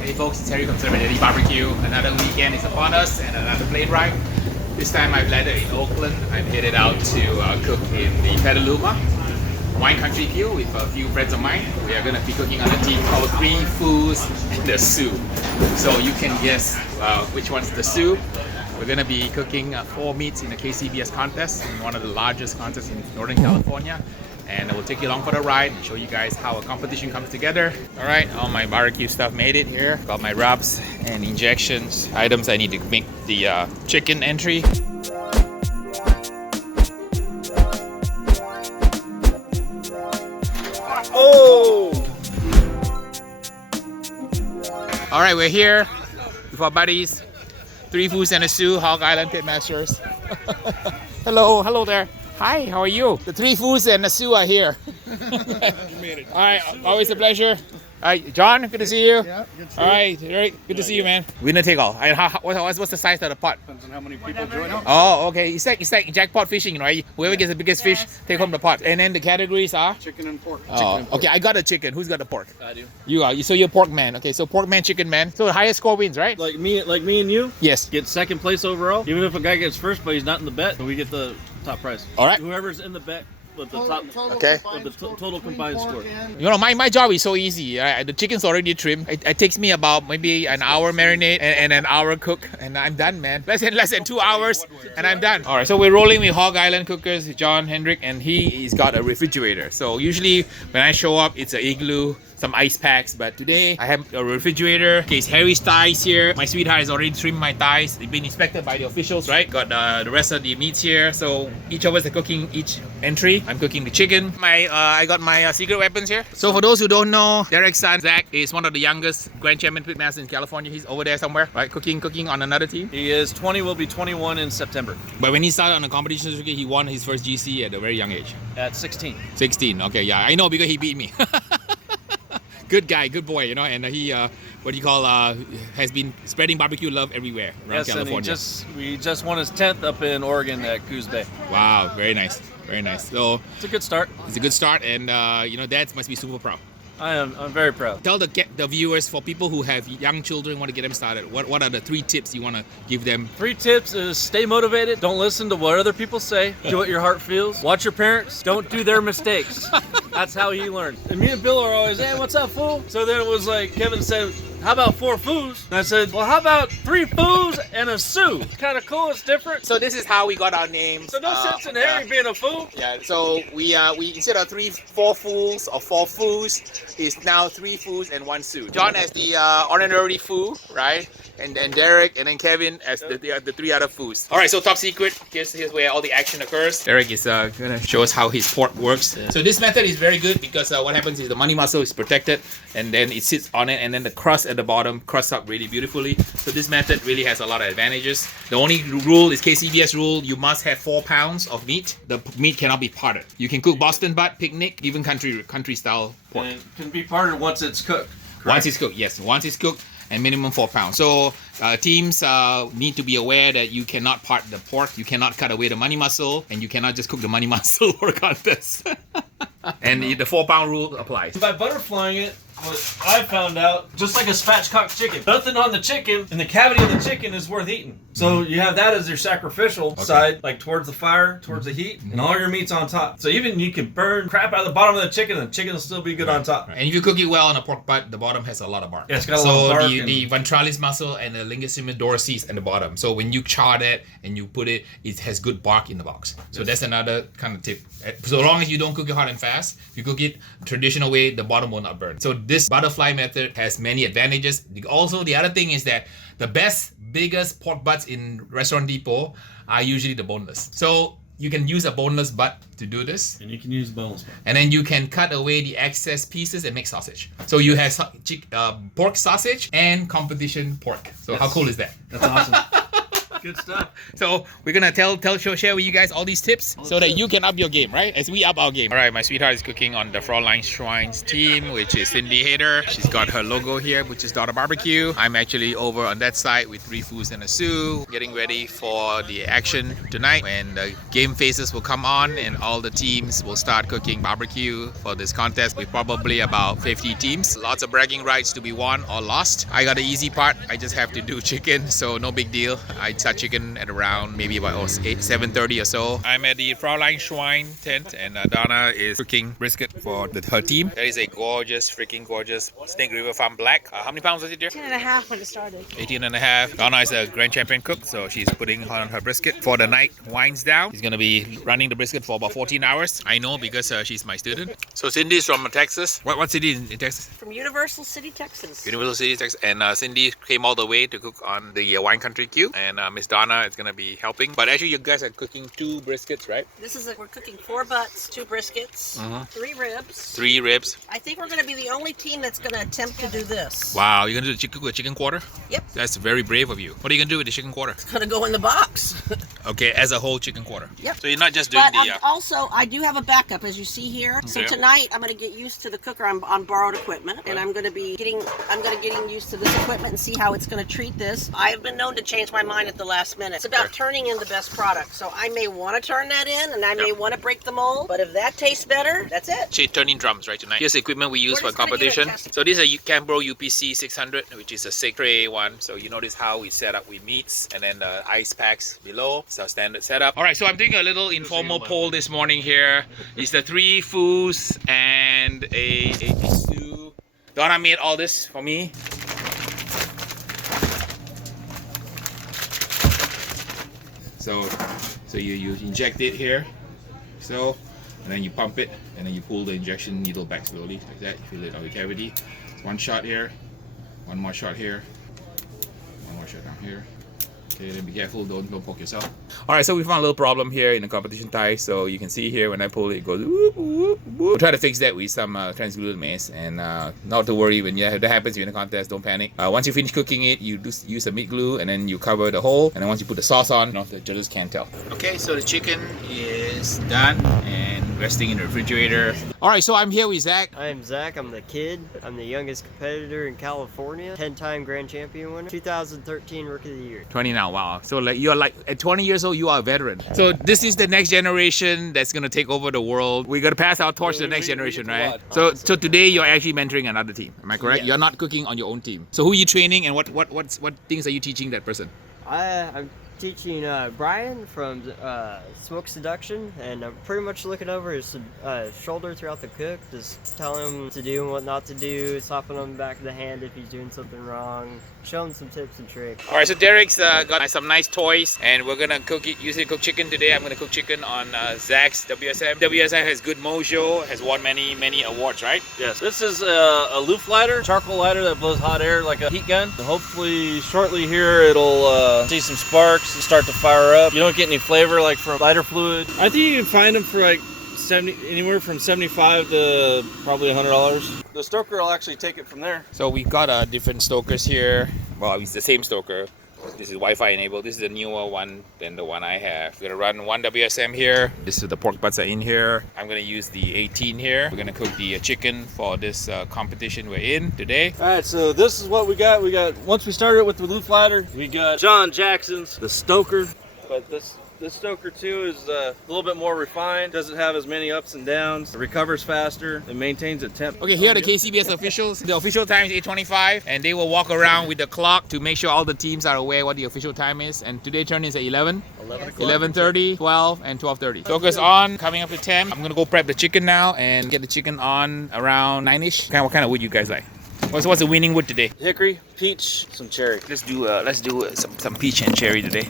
Hey folks, it's Harry from SlapYoDaddyBBQ. Another weekend is upon us and another plane ride. This time I've landed in Oakland. I'm headed out to cook in the Petaluma wine country queue with a few friends of mine. We are going to be cooking on a team called Three Foos and the Soo. So you can guess which one's the Soo. We're going to be cooking 4 meats in a KCBS contest, one of the largest contests in Northern California. And we'll take you along for the ride and show you guys how a competition comes together. All right, all my barbecue stuff made it here. Got my rubs and injections, items I need to make the chicken entry. Oh! All right, we're here with our buddies, Three Foos and a Soo, Hog Island pitmasters. Hello there. Hi, how are you? The Three Foos and the Soo are here. You made it. All right, always a pleasure. All right, John, good to see you. Yeah, good to see All you. right, good to see you, man. Winner take all. What's the size of the pot? Depends on how many people join up. Oh, okay. It's like jackpot fishing, right? Whoever gets the biggest fish, take home the pot. And then the categories are? Chicken and pork. Oh, okay. I got a chicken. Who's got the pork? I do. You are. So you're pork man. Okay, so pork man, chicken man. So the highest score wins, right? Like me and you Yes. get second place overall. Even if a guy gets first, but he's not in the bet, we get the top prize. All right. Whoever's in the bet with the top, Okay. with the total combined score. You know, my job is so easy. The chicken's already trimmed. It takes me about maybe an hour marinate and an hour cook, and I'm done, man. Less than 2 hours, and I'm done. All right, so we're rolling with Hog Island cookers, John Hendrick, and he's got a refrigerator. So usually when I show up, it's an igloo, some ice packs, but today I have a refrigerator. Okay, it's Harry's thighs here. My sweetheart has already trimmed my thighs. They've been inspected by the officials, right? Got the rest of the meats here. So each of us are cooking each entry. I'm cooking the chicken. I got my secret weapons here. So for those who don't know, Derek's son Zach is one of the youngest Grand Champion pitmasters in California. He's over there somewhere, right? Cooking on another team. He is 20, will be 21 in September. But when he started on the competition circuit, he won his first GC at a very young age. At 16. 16. Okay, yeah, I know because he beat me. Good guy, good boy, you know, and he, has been spreading barbecue love everywhere around California. And we just won his 10th up in Oregon at Coos Bay. Wow, very nice, very nice. So It's a good start. it's a good start, and Dad must be super proud. I'm very proud. Tell the viewers, for people who have young children, want to get them started, what are the 3 tips you want to give them? 3 tips is stay motivated. Don't listen to what other people say. Do what your heart feels. Watch your parents. Don't do their mistakes. That's how he learned. And me and Bill are always, hey, what's up, fool? So then it was like, Kevin said, how about 4 foos? And I said, well, how about 3 foos and a Soo? It's kind of cool. It's different. So this is how we got our names. So no sense in Harry being a fool. Yeah, so we instead of 4 fools or 4 foos, is now 3 foos and 1 Soo. John as the honorary foo, right? And Derek and then Kevin as the 3 other foos. All right, so top secret. Here's where all the action occurs. Derek is gonna show us how his pork works. Yeah. So this method is very good because what happens is the money muscle is protected, and then it sits on it, and then the crust at the bottom crusts up really beautifully. So this method really has a lot of advantages. The only rule is KCBS rule: you must have 4 pounds of meat. The meat cannot be parted. You can cook Boston butt, picnic, even country style pork. And it can be parted once it's cooked. Correct? Once it's cooked, yes. Once it's cooked, and minimum 4 pounds. So teams need to be aware that you cannot part the pork, you cannot cut away the money muscle, and you cannot just cook the money muscle for contest. And the 4 pound rule applies. By butterflying it, what I found out, just like a spatchcock chicken, nothing on the chicken and the cavity of the chicken is worth eating. So you have that as your sacrificial side, like towards the fire, towards the heat, and all your meat's on top. So even you can burn crap out of the bottom of the chicken and the chicken will still be good on top. And if you cook it well on a pork butt, the bottom has a lot of bark. Yeah, it's got a lot of bark. So the ventralis muscle and the lingus dorsis at the bottom. So when you char that and you put it, it has good bark in the box. So that's another kind of tip. So long as you don't cook it hot and fast, if you cook it traditional way, the bottom will not burn. So this butterfly method has many advantages. Also, the other thing is that the biggest pork butts in Restaurant Depot are usually the boneless. So you can use a boneless butt to do this. And you can use boneless butt. And then you can cut away the excess pieces and make sausage. So you have pork sausage and competition pork. So how cool is that? That's awesome. Good stuff. So we're gonna share with you guys all these tips so that you can up your game, right? As we up our game. All right, my sweetheart is cooking on the Fräulein Schwein's team, which is Cindy Hader. She's got her logo here, which is DaughterBBQ. I'm actually over on that side with 3 Foos and a Soo, getting ready for the action tonight when the game phases will come on and all the teams will start cooking barbecue for this contest with probably about 50 teams. Lots of bragging rights to be won or lost. I got the easy part. I just have to do chicken, so no big deal. I start chicken at around maybe about 7:30 or so. I'm at the Fräulein Schwein tent and Donna is cooking brisket for her team. That is a gorgeous, freaking gorgeous Snake River Farm Black. How many pounds was it, dear? 18 and a half when it started. 18 and a half. Donna is a grand champion cook, so she's putting on her brisket. For the night winds down, she's gonna be running the brisket for about 14 hours. I know because she's my student. So Cindy's from Texas. What city in Texas? From Universal City, Texas. Universal City, Texas. And Cindy came all the way to cook on the wine country queue. And Miss Donna is gonna be helping. But actually you guys are cooking 2 briskets, right? We're cooking 4 butts, 2 briskets, 3 ribs. 3 ribs. I think we're going to be the only team that's going to attempt to do this. Wow, you're gonna do the chicken quarter? Yep. That's very brave of you. What are you gonna do with the chicken quarter? It's going to go in the box. Okay, as a whole chicken quarter. Yep. So you're not just doing But also, I do have a backup, as you see here. So tonight, I'm going to get used to the cooker on borrowed equipment, and I'm going to be getting used to this equipment and see how it's going to treat this. I have been known to change my mind at the last minute. It's about turning in the best product. So I may want to turn that in, and I may want to break the mold. But if that tastes better, that's it. She's turning drums right tonight. Here's the equipment we use for competition. So this is a Cambro UPC 600, which is a 6-tray one. So you notice how we set up with meats and then the ice packs below. It's our standard setup. All right, so I'm doing a little informal poll this morning here. It's the 3 Foos and a Soo. Donna made all this for me. So you inject it here, so, and then you pump it, and then you pull the injection needle back slowly, like that. You feel it on the cavity. It's 1 shot here, 1 more shot here, 1 more shot down here. Okay, then be careful, don't poke yourself. All right, so we found a little problem here in the competition tie. So you can see here when I pull it, it goes whoop, whoop, whoop. We'll try to fix that with some transglued maize, and not to worry when that happens in a contest. Don't panic. Once you finish cooking it, you use a meat glue, and then you cover the hole, and then once you put the sauce on, the judges can't tell. Okay, so the chicken is done and resting in the refrigerator. All right, so I'm here with Zach. I'm Zach. I'm the kid. I'm the youngest competitor in California. 10-time grand champion winner. 2013 Rookie of the Year. 20 now. Wow. So you're like at 20 years old, you are a veteran. So this is the next generation that's gonna take over the world. We're gonna pass our torch to the next generation, right? So today you're actually mentoring another team. Am I correct? Yes. You're not cooking on your own team. So who are you training, and what things are you teaching that person? I'm teaching Brian from Smoke Seduction, and I'm pretty much looking over his shoulder throughout the cook, just telling him to do and what not to do, slapping him back of the hand if he's doing something wrong, showing some tips and tricks. All right, so Derek's got some nice toys, and we're gonna cook chicken today. I'm gonna cook chicken on Zach's WSM. WSM has good mojo, has won many awards, right? Yes. This is a loop lighter, charcoal lighter that blows hot air like a heat gun. So hopefully shortly here it'll see some sparks and start to fire up. You don't get any flavor like from lighter fluid. I think you can find them for like anywhere from $75 to probably $100. The stoker will actually take it from there. So we've got different stokers here. Well, it's the same stoker. This is Wi-Fi enabled. This is the newer one than the one I have. We're gonna run 1 WSM here. This is the pork butts are in here. I'm gonna use the 18 here. We're gonna cook the chicken for this competition we're in today. All right, so this is what we got. Once we started with the loop lighter, we got John Jackson's, the stoker. But this stoker too is a little bit more refined, doesn't have as many ups and downs, it recovers faster, it maintains a temp. Okay, here are the KCBS officials. The official time is 8:25, and they will walk around with the clock to make sure all the teams are aware what the official time is. And today turn is at 11, 11:30, 12, and 12:30. Stoker's on, coming up to 10. I'm gonna go prep the chicken now and get the chicken on around 9ish. What kind of wood you guys like? What's the winning wood today? Hickory, peach, some cherry. Let's do some peach and cherry today.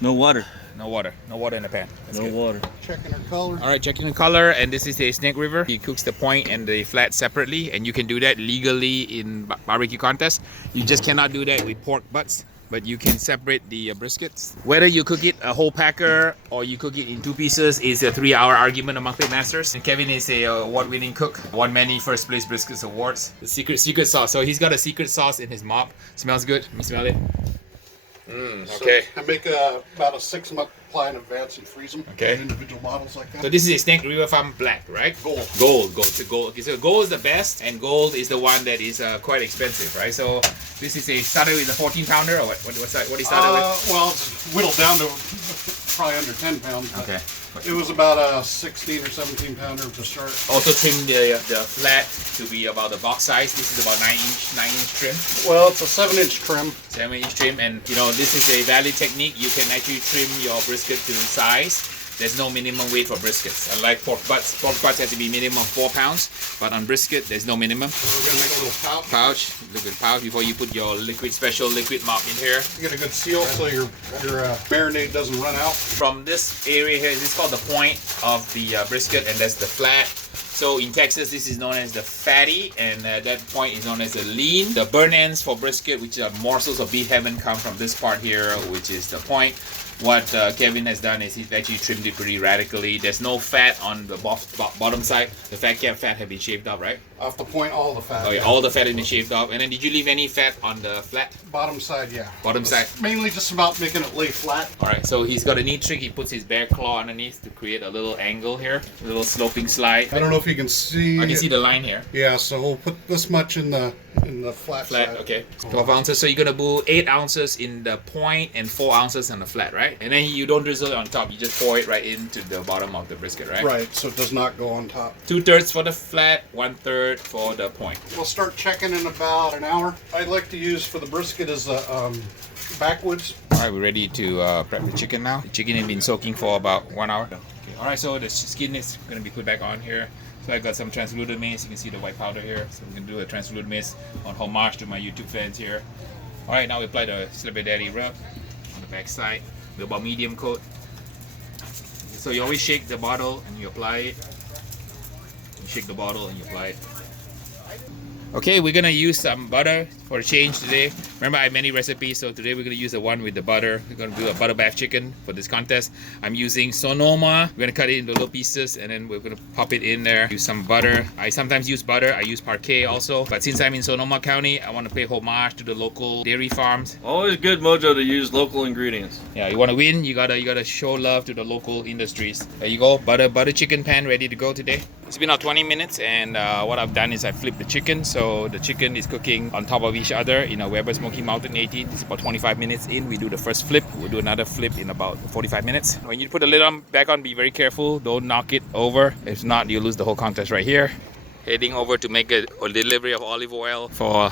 No water. No water in the pan. That's no good. water. Checking our color. All right, checking the color, and this is the Snake River. He cooks the point and the flat separately, and you can do that legally in barbecue contests. You just cannot do that with pork butts, but you can separate the briskets. Whether you cook it a whole packer or you cook it in 2 pieces is a 3-hour argument among pitmasters. And Kevin is a award-winning cook, won many first place briskets awards. The secret sauce. So he's got a secret sauce in his mop. Smells good. Let me smell it. Okay. So I make about a 6-month supply in advance and freeze them. Okay. In individual models like that. So this is a Snake River Farm Black, right? Gold. Gold. So gold. Okay, so gold is the best, and gold is the one that is quite expensive, right? So this is started with a 14 pounder, or what's that? What he started with? Well, it's whittled down to probably under 10 pounds. But Okay. it was about a 16 or 17 pounder to start. Also trim the flat to be about the box size. This is about 9-inch trim. Well, it's a 7-inch trim. 7-inch trim, and you know this is a valid technique. You can actually trim your brisket to size. There's no minimum weight for briskets. Unlike pork butts have to be minimum 4 pounds, but on brisket there's no minimum. So we're gonna make a little pouch. Look at pouch before you put your special liquid mop in here. You get a good seal so your marinade doesn't run out. From this area here, this is called the point of the brisket, and that's the flat. So in Texas, this is known as the fatty, and that point is known as the lean. The burn ends for brisket, which are morsels of beef heaven, come from this part here, which is the point. What Kevin has done is he's actually trimmed it pretty radically. There's no fat on the bottom side. The fat have been shaved off, right? Off the point, all the fat. Oh yeah, all the fat has been shaved off. And then did you leave any fat on the flat? Bottom side, yeah. Bottom side. Mainly just about making it lay flat. Alright, so he's got a neat trick. He puts his bare claw underneath to create a little angle here. A little sloping slide. I don't know if you can see. I can see the line here. Yeah, so we'll put this much in the flat side. Okay. 12 ounces. So you're gonna do 8 ounces in the point and 4 ounces on the flat, right? And then you don't drizzle it on top. You just pour it right into the bottom of the brisket, right? Right, so it does not go on top. 2/3 for the flat, 1/3 for the point. We'll start checking in about an hour. I'd like to use for the brisket is a backwoods. Alright, we're ready to prep the chicken now. The chicken has been soaking for about 1 hour. Okay. Alright, so the skin is gonna be put back on here. So I got some translucent mist. You can see the white powder here. So we're gonna do a translucent mist on homage to my YouTube fans here. Alright, now we apply the SlapYoDaddy rub on the back side. Do about medium coat. So you always shake the bottle and you apply it. You shake the bottle and you apply it. Okay, we're gonna use some butter for a change today. Remember, I have many recipes, so today we're gonna use the one with the butter. We're gonna do a butter bath chicken for this contest. I'm using Sonoma. We're gonna cut it into little pieces and then we're gonna pop it in there. Use some butter. I sometimes use butter. I use parquet also. But since I'm in Sonoma County, I want to pay homage to the local dairy farms. Always good mojo to use local ingredients. Yeah, you want to win, you gotta show love to the local industries. There you go, butter chicken pan ready to go today. It's been about 20 minutes, and what I've done is I flipped the chicken. So the chicken is cooking on top of each other in a Weber Smoky Mountain 18. It's about 25 minutes in. We do the first flip. We'll do another flip in about 45 minutes. When you put the lid back on, be very careful. Don't knock it over. If not, you'll lose the whole contest right here. Heading over to make a delivery of olive oil for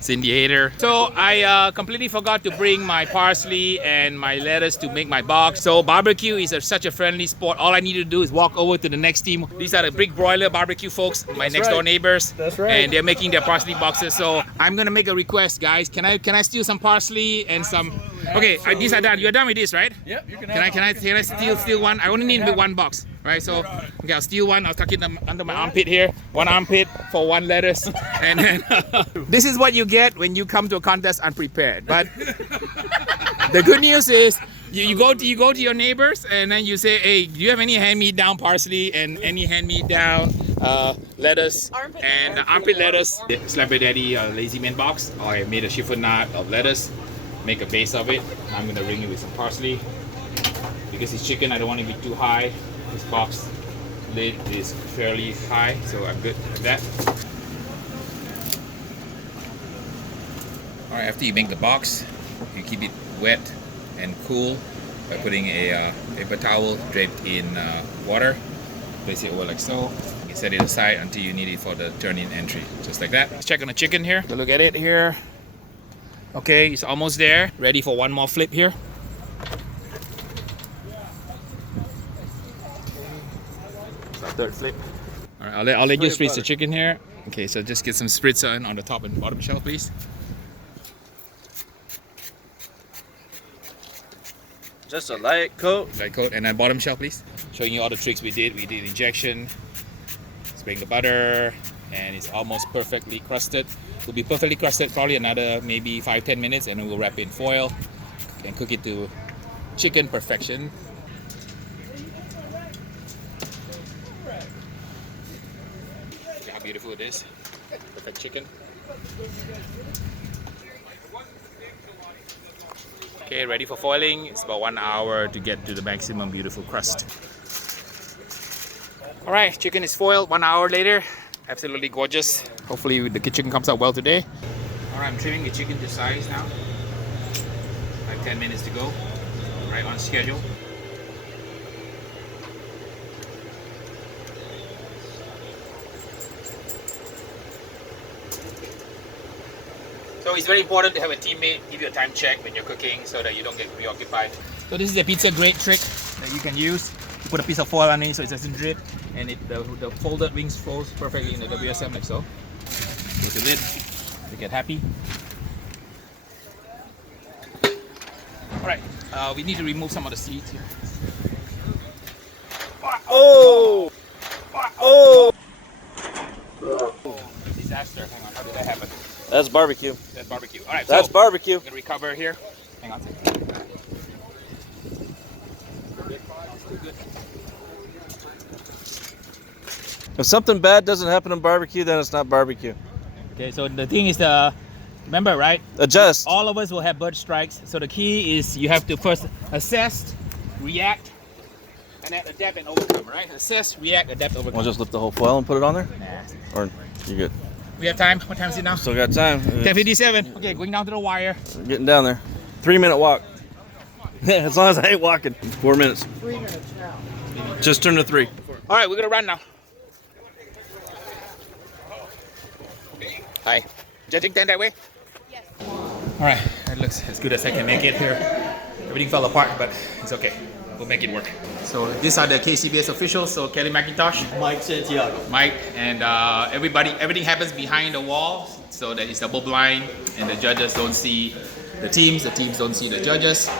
Cindy Hader. So I completely forgot to bring my parsley and my lettuce to make my box. So barbecue is such a friendly sport. All I need to do is walk over to the next team. These are the big broiler barbecue folks, my next door neighbors. That's right. And they're making their parsley boxes. So I'm gonna make a request, guys. Can I steal some parsley and some? Okay, these are done. You're done with this, right? Yep, you can Can I steal one? I only need one box. Right, so okay, I'll steal one. I'll tuck it under my armpit here. One armpit for one lettuce, and then this is what you get when you come to a contest unprepared. But the good news is you go to your neighbors and then you say, hey, do you have any hand-me-down parsley and any hand-me-down lettuce and armpit lettuce? SlapYoDaddy Lazy Man box. I made a chiffonade of lettuce. Make a base of it. I'm gonna ring it with some parsley because it's chicken. I don't want it to be too high. This box lid is fairly high, so I'm good with that. Alright, after you make the box, you keep it wet and cool by putting a paper towel draped in water. Place it over like so. You set it aside until you need it for the turn-in entry, just like that. Let's check on the chicken here. Take a look at it here. Okay, it's almost there. Ready for one more flip here. Third flip. All right, I'll let you spritz the chicken here. Okay, so just get some spritz on the top and bottom shelf, please. Just a light coat. Light coat, and then bottom shelf, please. Showing you all the tricks we did. We did injection, spraying the butter, and it's almost perfectly crusted. It'll be perfectly crusted probably another maybe 5-10 minutes, and then we'll wrap it in foil and cook it to chicken perfection. How beautiful it is. Perfect chicken. Okay, ready for foiling. It's about 1 hour to get to the maximum beautiful crust. All right, chicken is foiled 1 hour later. Absolutely gorgeous. Hopefully the chicken comes out well today. All right, I'm trimming the chicken to size now. Like 10 minutes to go. Right on schedule. So it's very important to have a teammate give you a time check when you're cooking so that you don't get preoccupied. So this is a pizza grate trick that you can use. You put a piece of foil on it so it doesn't drip, and the folded wings flows perfectly in the WSM like so. Close the lid to get happy. Alright, we need to remove some of the seeds here. Oh! Oh! Disaster. Hang on, how did that happen? That's barbecue. That's barbecue. Alright, That's so barbecue. I'm gonna recover here. Hang on a second. If something bad doesn't happen in barbecue, then it's not barbecue. Okay, so the thing is remember, right? Adjust. All of us will have bird strikes. So the key is you have to first assess, react, and then adapt and overcome, right? Assess, react, adapt, overcome. We'll just lift the whole foil and put it on there? Or you good? We have time. What time is it now? Still got time. 10:57. Okay, going down to the wire. Getting down there. 3-minute walk. Yeah, as long as I ain't walking. 4 minutes. 3 minutes now. Just turned to 3. All right, we're gonna run now. Hi. Judging tent that way? Yes. All right, it looks as good as I can make it here. Everything fell apart, but it's okay. We'll make it work. So these are the KCBS officials. So Kelly McIntosh, Mike Santiago. Mike, and everybody. Everything happens behind the wall, so that it's double blind, and the judges don't see the teams don't see the judges.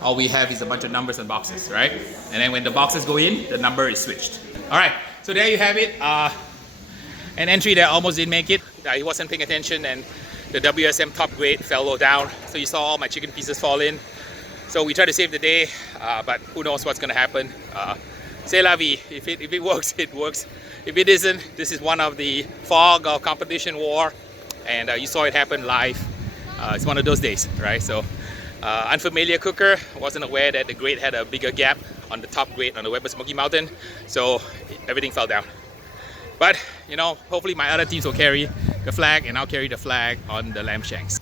All we have is a bunch of numbers and boxes, right? And then when the boxes go in, the number is switched. All right, so there you have it. An entry that almost didn't make it. He wasn't paying attention, and the WSM top grade fell down. So you saw all my chicken pieces fall in. So we tried to save the day, but who knows what's gonna happen. C'est la vie. If it works, it works. If it isn't, this is one of the fog of competition war, and you saw it happen live. It's one of those days, right? So unfamiliar cooker, wasn't aware that the grate had a bigger gap on the top grate on the Weber Smoky Mountain, so everything fell down. But you know, hopefully my other teams will carry the flag, and I'll carry the flag on the lamb shanks.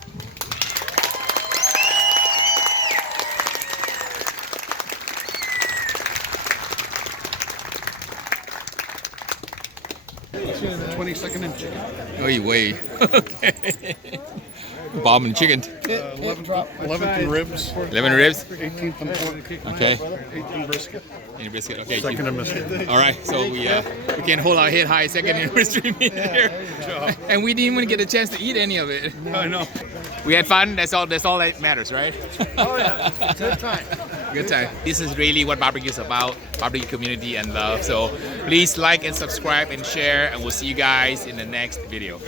Let's use the 22nd inch chicken. Oi, wait. Okay. Bomb and chicken. 11th ribs. 11 ribs. 18th and pork. Okay. 18th brisket. And brisket. Okay. Second and biscuit. All right. So we can hold our head high. Second anniversary meal here, and we didn't even get a chance to eat any of it. I know. We had fun. That's all that matters, right? Oh yeah. Good time. Good time. This is really what barbecue is about, barbecue community and love. So please like and subscribe and share, and we'll see you guys in the next video.